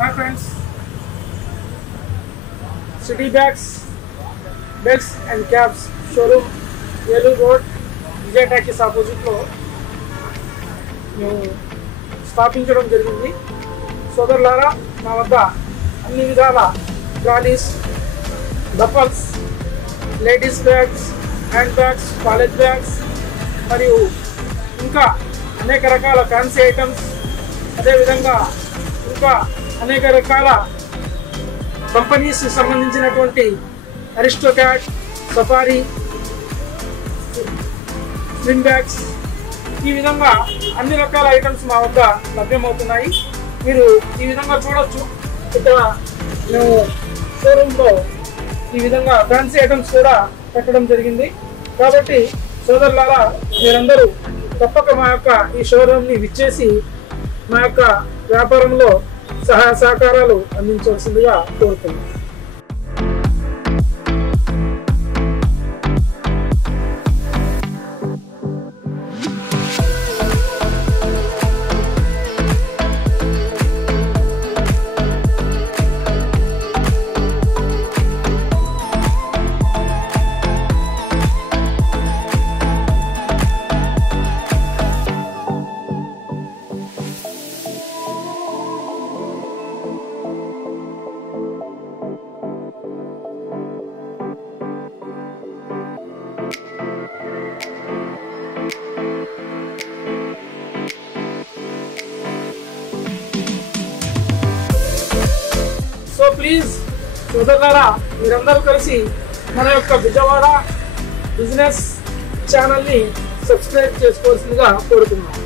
Hi friends, City Bags, Belts and Caps showroom, Yellow Road, Vijay Takis opposite లో మేము స్థాపించడం జరిగింది. సోదరులారా, మా వద్ద అన్ని విధాల trolleys, duffels, ladies bags, handbags, college bags మరియు ఇంకా అనేక రకాల ఫ్యాన్సీ ఐటమ్స్, అదేవిధంగా ఇంకా అనేక రకాల కంపెనీస్ సంబంధించినటువంటి అరిస్టోక్యాట్, సఫారీ, స్లిమ్ బ్యాగ్స్, ఈ విధంగా అన్ని రకాల ఐటమ్స్ మా వద్ద లభ్యమవుతున్నాయి. మీరు ఈ విధంగా చూడొచ్చు. ఇక్కడ మేము షోరూంలో ఈ విధంగా ఫ్యాన్సీ ఐటమ్స్ కూడా పెట్టడం జరిగింది. కాబట్టి సోదరులారా, మీరందరూ తప్పక మా యొక్క ఈ షోరూమ్ని విచ్చేసి మా యొక్క వ్యాపారంలో సహాయ సహకారాలు అందించవలసిందిగా కోరుతున్నాం. సో ప్లీజ్ సోదరులారా, మీరందరూ కలిసి మన యొక్క విజయవాడ బిజినెస్ ఛానల్ని సబ్స్క్రైబ్ చేసుకోవాల్సిందిగా కోరుతున్నాం.